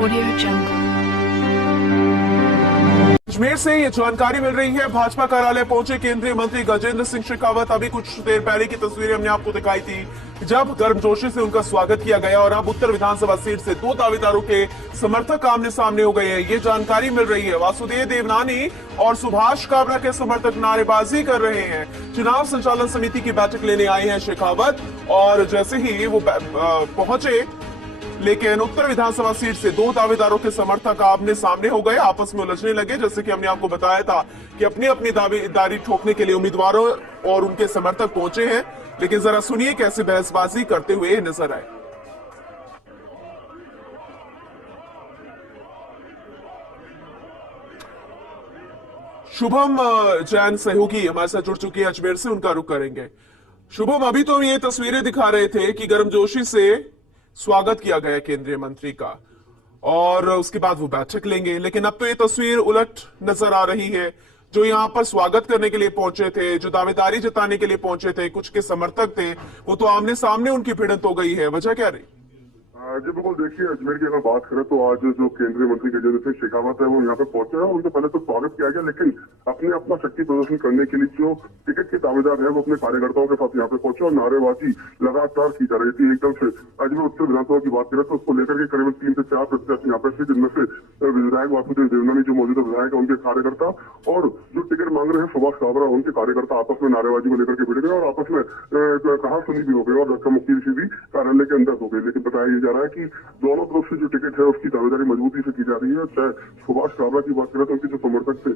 Audio Jungle। Ajmer से ये जानकारी मिल रही है, भाजपा कार्यालय पहुंचे केंद्रीय मंत्री गजेंद्र सिंह शेखावत। अभी कुछ देर पहले की तस्वीरें हमने आपको दिखाई थी जब गर्मजोशी से उनका स्वागत किया गया और अब उत्तर विधानसभा सीट से दो दावेदारों के समर्थक आमने सामने हो गए हैं। ये जानकारी मिल रही है। वासुदेव देवनानी और सुभाष काबरा के समर्थक नारेबाजी कर रहे हैं। चुनाव संचालन समिति की बैठक लेने आए हैं शेखावत और जैसे ही वो पहुंचे, लेकिन उत्तर विधानसभा सीट से दो दावेदारों के समर्थक आमने सामने हो गए, आपस में उलझने लगे। जैसे कि हमने आपको बताया था कि अपनी अपनी दावेदारी ठोकने के लिए उम्मीदवारों और उनके समर्थक पहुंचे हैं, लेकिन जरा सुनिए कैसे बहसबाजी करते हुए नजर आए। शुभम जैन सहयोगी हमारे साथ जुड़ चुकी है अजमेर से, उनका रुख करेंगे। शुभम, अभी तो ये तस्वीरें दिखा रहे थे कि गर्मजोशी से स्वागत किया गया केंद्रीय मंत्री का और उसके बाद वो बैठक लेंगे, लेकिन अब तो ये तस्वीर उलट नजर आ रही है। जो यहाँ पर स्वागत करने के लिए पहुंचे थे, जो दावेदारी जताने के लिए पहुंचे थे, कुछ के समर्थक थे, वो तो आमने सामने उनकी भिड़ंत हो गई है। वजह क्या रही? जी बिल्कुल, देखिए अजमेर की अगर बात करें तो आज जो केंद्रीय मंत्री गजेंद्र सिंह शेखावत है वो यहाँ पे पहुंचे हैं। उनसे पहले तो स्वागत किया गया, लेकिन अपने अपना शक्ति प्रदर्शन करने के लिए जो टिकट के दावेदार है वो अपने कार्यकर्ताओं के साथ यहाँ पे पहुंचे और नारेबाजी लगातार की जा रही थी एकदम से। अजमेर उत्तर विधानसभा की बात करें तो उसको लेकर के करीब 3 से 4 प्रत्याशी यहाँ पे थे, जिनमें से विधायक वासुदेव देवनानी जो मौजूदा विधायक है उनके कार्यकर्ता और जो टिकट मांग रहे हैं सुभाष काबरा उनके कार्यकर्ता आपस में नारेबाजी को लेकर के भिड़ गए और आपस में कहा सुनी भी हो गई और धक्का मुक्की भी कार्यालय के अंदर हो गई। लेकिन बताया जा रहा है कि दोनों तरफ से जो टिकट है उसकी दावेदारी मजबूती से की जा रही है। चाहे सुभाष काबरा की बात करें तो उनके जो समर्थक थे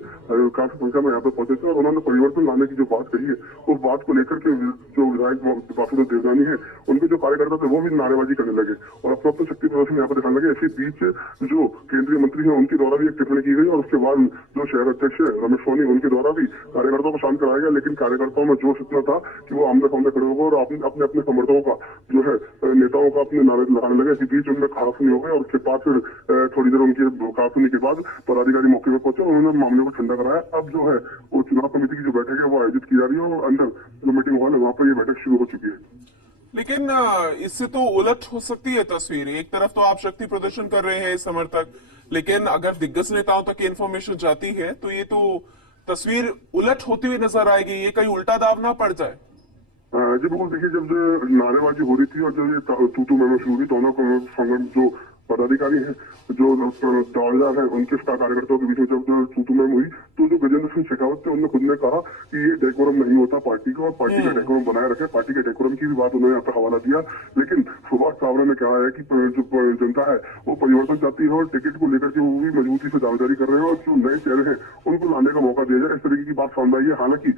काफी संख्या में यहाँ पे पहुंचे थे और उन्होंने परिवर्तन लाने की जो बात कही है उस बात को लेकर के जो विधायक वासुदेव देवनानी है उनके जो कार्यकर्ता थे वो भी नारेबाजी करने लगे और अपना अपना शक्ति प्रदर्शन यहाँ पे दिखाने लगे। इसी बीच जो केंद्रीय मंत्री है उनके द्वारा भी एक टिप्पणी की गई और उसके बाद जो शहर अध्यक्ष है रमेश सोनी उनके द्वारा भी कार्यकर्ताओं को शांत कराया गया, लेकिन कार्यकर्ताओं में जोश इतना था कि वो आमने सामने खड़े हो गए और अपने अपने समर्थकों का जो है नेताओं का अपने नारे लगाने लगे। इसी बीच उनमें खासनी हो गई और उसके बाद फिर थोड़ी देर उनके खासनी के बाद पदाधिकारी मौके पर पहुंचे, उन्होंने मामले को ठंडा कराया। अब जो है वो चुनाव समिति की जो बैठक है वो आयोजित की जा रही है और अंदर जो मीटिंग हॉल है वहां पर ये बैठक शुरू हो चुकी है। लेकिन इससे तो उलट हो सकती है तस्वीर। एक तरफ तो आप शक्ति प्रदर्शन कर रहे हैं समर्थक, लेकिन अगर दिग्गज नेताओं तक ये इन्फॉर्मेशन जाती है तो ये तो तस्वीर उलट होती हुई नजर आएगी। ये कहीं उल्टा दाव ना पड़ जाए? जी बिल्कुल, देखिए जब जो नारेबाजी हो रही थी और जब ये तू मैं शुरू हुई, दोनों संगठन जो पदाधिकारी हैं जो दावेदार है उनके कार्यकर्ताओं के बीच में जब तू मैं हुई तो जो गजेंद्र सिंह शेखावत थे उन्होंने खुद ने कहा कि ये डेकोरम नहीं होता पार्टी का और पार्टी का डेकोरम बनाए रखे। पार्टी के डेकोरम की भी बात उन्होंने यहाँ पे हवाला दिया, लेकिन सुभाष काबरा ने कहा है कि जो जनता है वो परिवर्तन चाहती है और टिकट को लेकर के वो भी मजबूती से दावेदारी कर रहे हैं और जो नए चेहरे हैं उनको लाने का मौका दिया जाए, इस तरीके की बात सामने आई है। हालांकि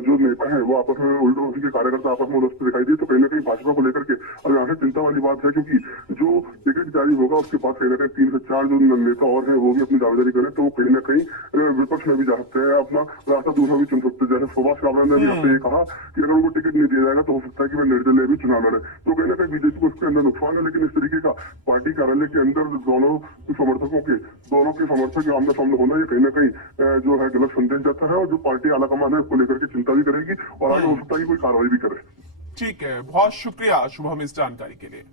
जो नेता है वो आपस में उल्टो उसी के कार्यकर्ता आपस में उलझते दिखाई दिए, तो कहीं ना कहीं भाजपा को लेकर के अब यहाँ से चिंता वाली बात है, क्योंकि जो टिकट जारी होगा उसके बाद कहीं ना कहीं 3 से 4 जो नेता और हैं वो भी अपनी दावेदारी करें तो कहीं ना कहीं विपक्ष में भी जा सकते हैं, अपना रास्ता दूसरा भी चुन सकते हैं। जैसे सुभाष काबरा ने भी यहाँ पे ये कहा कि अगर उनको टिकट नहीं दिया जाएगा तो हो सकता है कि वे निर्दलीय भी चुनाव लड़े, तो कहीं ना कहीं बीजेपी को इसके अंदर नुकसान है। लेकिन इस तरीके का पार्टी कार्यालय के अंदर दोनों के समर्थक आमने सामने होना ये कहीं ना कहीं जो है गलत संदेश जाता है और जो पार्टी आलाकमान है उसको लेकर के चिंता भी करेगी और आगे हो सकता है कि कोई कार्रवाई भी करे। ठीक है, बहुत शुक्रिया शुभम इस जानकारी के लिए।